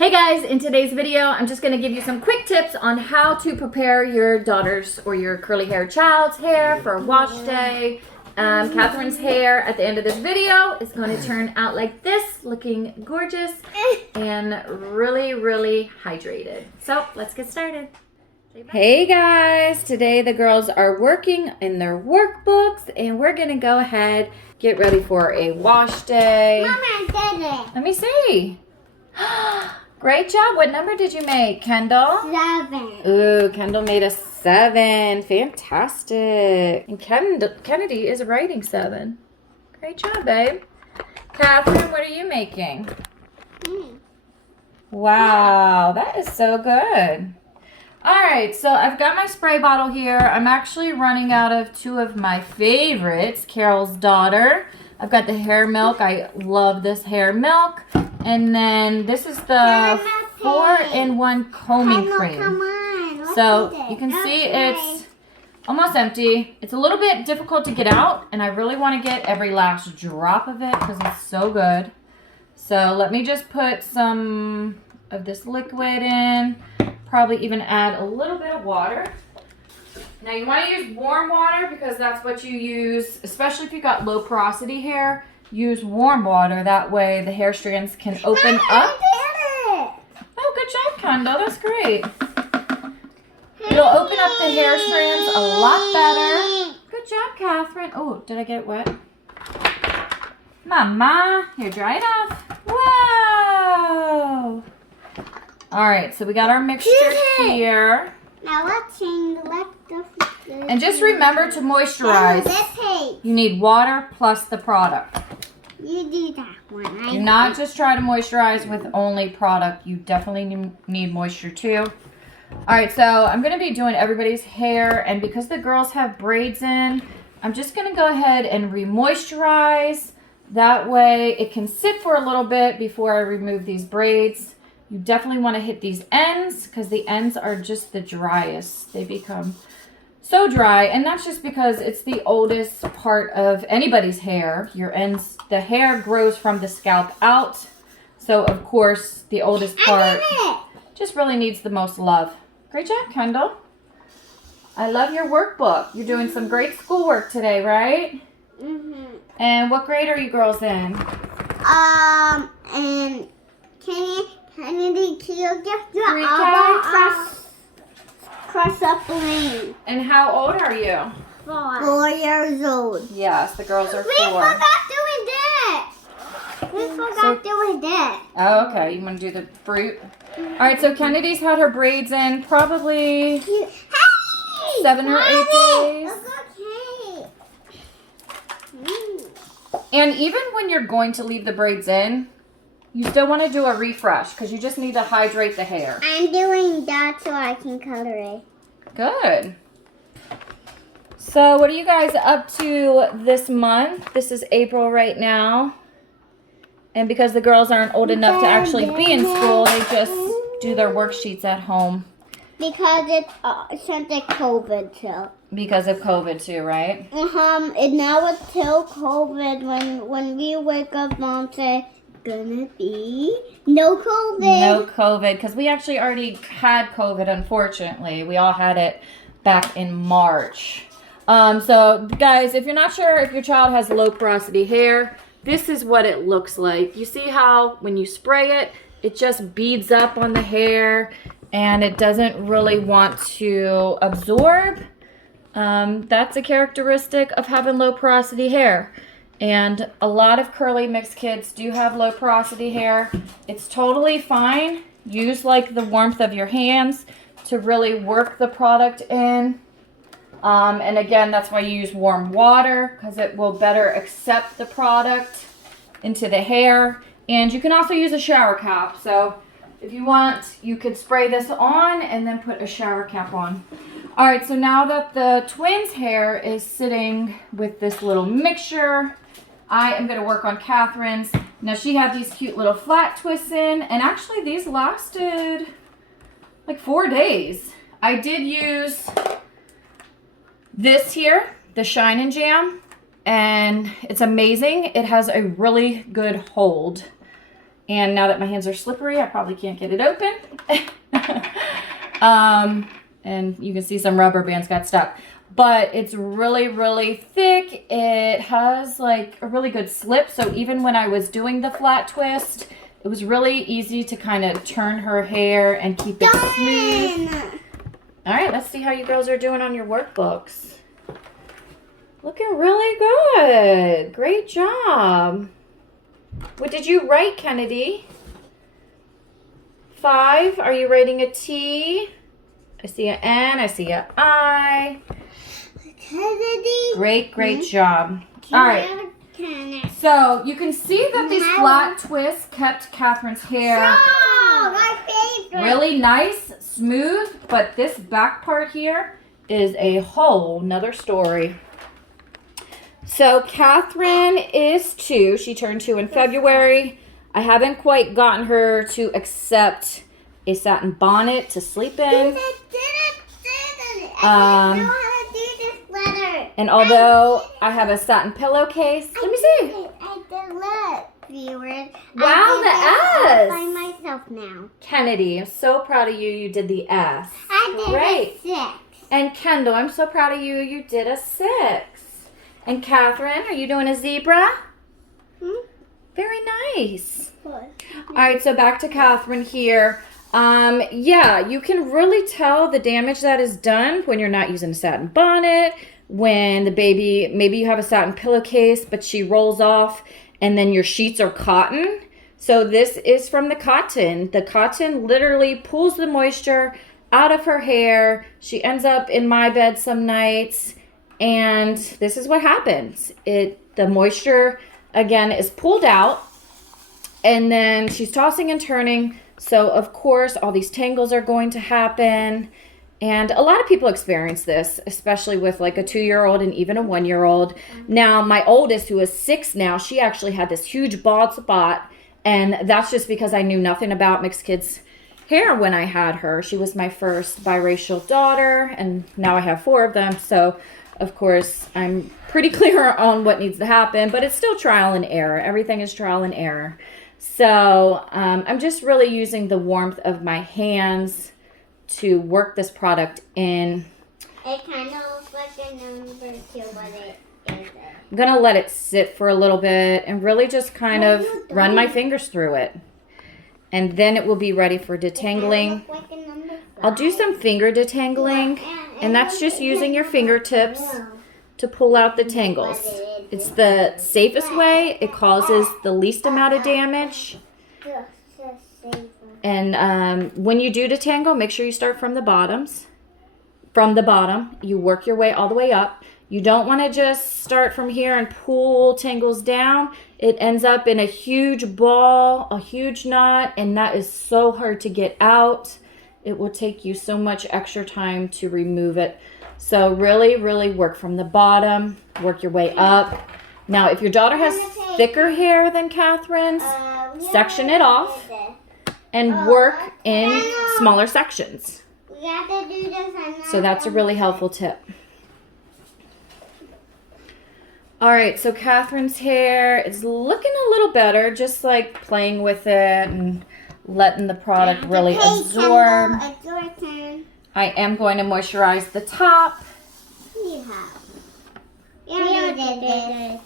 Hey guys, in today's video, I'm just going to give you some quick tips on how to prepare your daughter's or your curly haired child's hair for wash day. Catherine's hair at the end of this video is going to turn out like this, looking gorgeous and really, really hydrated. So let's get started. Hey guys, today the girls are working in their workbooks and we're going to go ahead, get ready for a wash day. Mama, I did it. Let me see. Great job. What number did you make, Kendall? 7. Ooh, Kendall made a 7. Fantastic. And Kennedy is writing 7. Great job, babe. Catherine, what are you making? Wow, that is so good. All right, so I've got my spray bottle here. I'm actually running out of 2 of my favorites, Carol's daughter. I've got the hair milk. I love this hair milk. And then this is the 4-in-1 combing cream. Come on. So you can see it's almost empty. It's a little bit difficult to get out, and I really want to get every last drop of it because it's so good. So let me just put some of this liquid in. Probably even add a little bit of water. Now you want to use warm water because that's what you use, especially if you've got low porosity hair. Use warm water, that way the hair strands can open up. I did it. Oh, good job, Kendall. That's great. It'll open up the hair strands a lot better. Good job, Catherine. Oh, did I get it wet? Mama, here, dry it off. Whoa. All right, so we got our mixture here. Now let's change And just remember to moisturize. You need water plus the product. You do that one. Do not just try to moisturize with only product. You definitely need moisture too. All right, so I'm going to be doing everybody's hair, and because the girls have braids in, I'm just going to go ahead and re-moisturize. That way it can sit for a little bit before I remove these braids. You definitely want to hit these ends because the ends are just the driest. They become so dry, and that's just because it's the oldest part of anybody's hair. Your ends, the hair grows from the scalp out. So of course, the oldest part just really needs the most love. Great job, Kendall. I love your workbook. You're doing some great schoolwork today, right? Mm-hmm. And what grade are you girls in? And Kennedy, can you get your 3K? elbow cross up the lane? And how old are you? 4 years old. Yes, the girls are 4. We forgot doing that. We forgot doing that. Oh, okay. You want to do the fruit? All right, so Kennedy's had her braids in probably 7 or 8 days. Okay. And even when you're going to leave the braids in, you still want to do a refresh because you just need to hydrate the hair. I'm doing that so I can color it. Good. So what are you guys up to this month? This is April right now. And because the girls aren't old enough to actually be in school, they just do their worksheets at home. Because it's since it's COVID too. Because of COVID too, right? And now it's till COVID when we wake up, Mom say, gonna be no COVID. No COVID, because we actually already had COVID, unfortunately. We all had it back in March. So, guys, if you're not sure if your child has low porosity hair, this is what it looks like. You see how when you spray it, it just beads up on the hair, and it doesn't really want to absorb. That's a characteristic of having low porosity hair. And a lot of curly mixed kids do have low porosity hair. It's totally fine. Use like the warmth of your hands to really work the product in. And again, that's why you use warm water because it will better accept the product into the hair. And you can also use a shower cap. So if you want, you could spray this on and then put a shower cap on. All right, so now that the twins' hair is sitting with this little mixture, I am going to work on Catherine's. Now, she had these cute little flat twists in, and actually these lasted like 4 days. I did use this here, the Shine and Jam, and it's amazing. It has a really good hold. And now that my hands are slippery, I probably can't get it open. And you can see some rubber bands got stuck. But it's really, really thick. It has like a really good slip. So even when I was doing the flat twist, it was really easy to kind of turn her hair and keep it smooth. All right, let's see how you girls are doing on your workbooks. Looking really good. Great job. What did you write, Kennedy? 5. Are you writing a T? I see an N. I see an I. Kennedy. Great job. All right. So you can see that these flat twists kept Catherine's hair my favorite. really nice, smooth, but this back part here is a whole nother story. So Catherine is 2. She turned 2 in February. I haven't quite gotten her to accept a satin bonnet to sleep in. And although I have a satin pillowcase, let me see. I did look, viewers. Wow, the S. By myself now. Kennedy, I'm so proud of you. You did the S. I did Great. a 6. And Kendall, I'm so proud of you. You did a 6. And Catherine, are you doing a zebra? Very nice. All right, so back to Catherine here. Yeah, you can really tell the damage that is done when you're not using a satin bonnet, when the baby, maybe you have a satin pillowcase, but she rolls off and then your sheets are cotton. So this is from the cotton. The cotton literally pulls the moisture out of her hair. She ends up in my bed some nights, and this is what happens. The moisture, again, is pulled out, and then she's tossing and turning. So, of course, all these tangles are going to happen. And a lot of people experience this, especially with like a 2-year-old and even a 1-year-old. Now, my oldest, who is 6 now, she actually had this huge bald spot. And that's just because I knew nothing about mixed kids' hair when I had her. She was my first biracial daughter, and now I have 4 of them. So, of course, I'm pretty clear on what needs to happen, but it's still trial and error. Everything is trial and error. So I'm just really using the warmth of my hands to work this product in. It kind of looks like a number 2, but it isn't. I'm going to let it sit for a little bit and really just kind of run my fingers through it. And then it will be ready for detangling. Like a number 5. I'll do some finger detangling, and that's just using your fingertips to pull out the tangles. It's the safest way. It causes the least amount of damage. And when you do detangle, make sure you start from the bottoms. From the bottom, you work your way all the way up. You don't want to just start from here and pull tangles down. It ends up in a huge ball, a huge knot, and that is so hard to get out. It will take you so much extra time to remove it. So really, really work from the bottom, work your way up. Now, if your daughter has thicker hair than Catherine's, section it off and work in smaller sections. We have to do this. So that's a really helpful tip. All right, so Catherine's hair is looking a little better, just like playing with it and letting the product really absorb. It's your turn. I am going to moisturize the top. You have. You did this.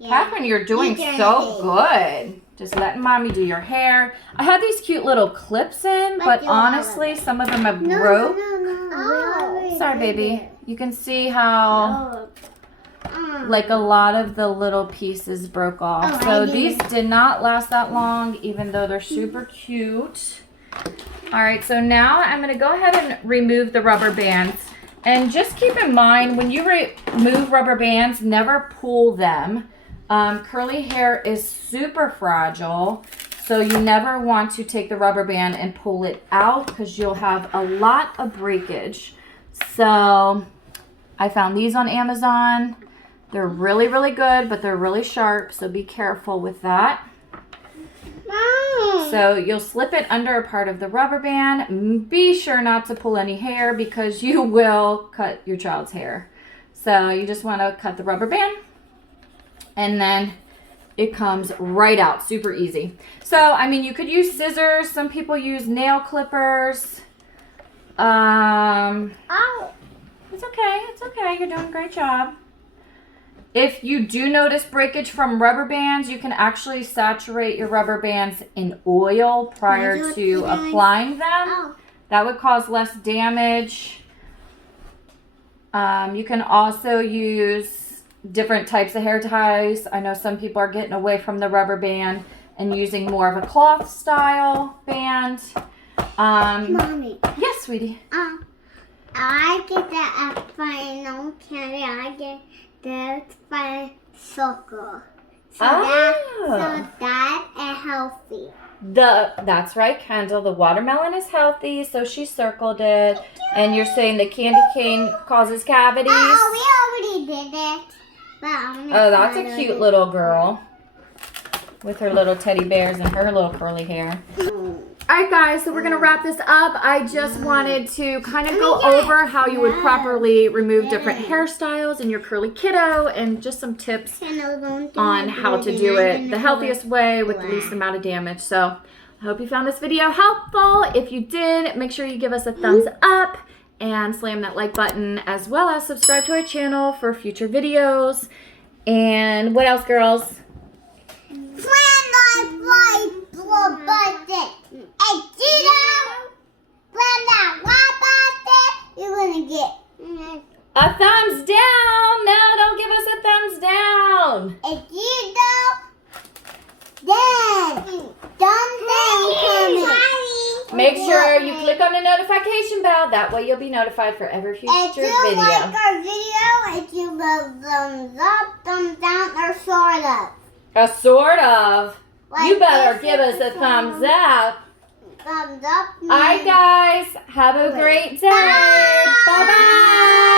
Catherine, you're doing so good. Just letting mommy do your hair. I had these cute little clips in, but honestly, some of them have broke. No. Sorry, baby. You can see how like a lot of the little pieces broke off. So these did not last that long, even though they're super cute. All right, so now I'm going to go ahead and remove the rubber bands. And just keep in mind, when you remove rubber bands, never pull them. Curly hair is super fragile, so you never want to take the rubber band and pull it out because you'll have a lot of breakage. So I found these on Amazon. They're really, really good, but they're really sharp, so be careful with that. So you'll slip it under a part of the rubber band. Be sure not to pull any hair because you will cut your child's hair. So you just want to cut the rubber band, and then it comes right out, super easy. So, I mean, you could use scissors. Some people use nail clippers. Ow. It's okay. It's okay. You're doing a great job. If you do notice breakage from rubber bands, you can actually saturate your rubber bands in oil prior to applying them. Oh. That would cause less damage. You can also use different types of hair ties. I know some people are getting away from the rubber band and using more of a cloth style band. Mommy. Yes, sweetie. I get that at final candy. I get that by soccer. So that is healthy. That's right, Kendall. The watermelon is healthy, so she circled it. And you're saying the candy cane causes cavities? Oh, we already did it. Oh, that's a cute little girl with her little teddy bears and her little curly hair. All right, guys, so we're going to wrap this up. I just wanted to kind of go over how you would properly remove different hairstyles in your curly kiddo and just some tips on how to do it the healthiest way with the least amount of damage. So I hope you found this video helpful. If you did, make sure you give us a thumbs up and slam that like button, as well as subscribe to our channel for future videos. And what else, girls? Slam that like button. And slam that like button. You're gonna get a thumbs down. No, don't give us a thumbs down. if you don't, then coming. Make sure you click on the notification bell. That way you'll be notified for every future If you video. like our video, if you love thumbs up, thumbs down, or sort of. A sort of. Like You better this give us is a thumbs up. Thumbs up. All right, guys. Have a great day. Bye-bye.